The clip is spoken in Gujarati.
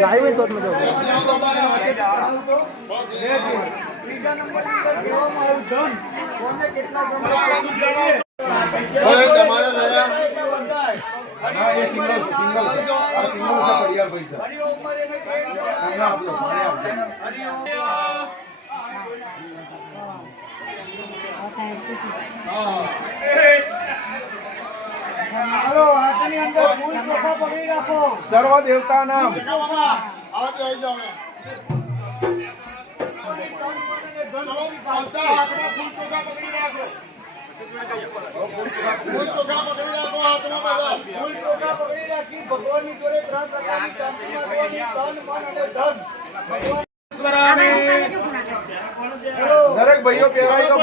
लाइव है तो में जाओ ત્રીજા નંબર પર કેવામાં આવ્યું ધન કોને કેટલા ઓય તમારે રહ્યા હા એ સિંગલ આ સિંગલ છે પરિવાર પૈસા હરિઓમ મારે મે ના આપલો હરિઓમ हेलो हाथनी अंदर फूल चोखा पकड़ी रखो सर्व देवता नाम આવા આવી જાઓ હાથમાં ફૂલ ચોખા પકડી રાખો ફૂલ ચોખા પકડી રાખો હાથમાં બધા ફૂલ ચોખા પકડી રાખી ભગવાનની જોડે 3 પ્રકારની શાંતિ માંગવાની તન મન અને ધન ભગવાન દરેક ભાઈઓ પહેરાય તો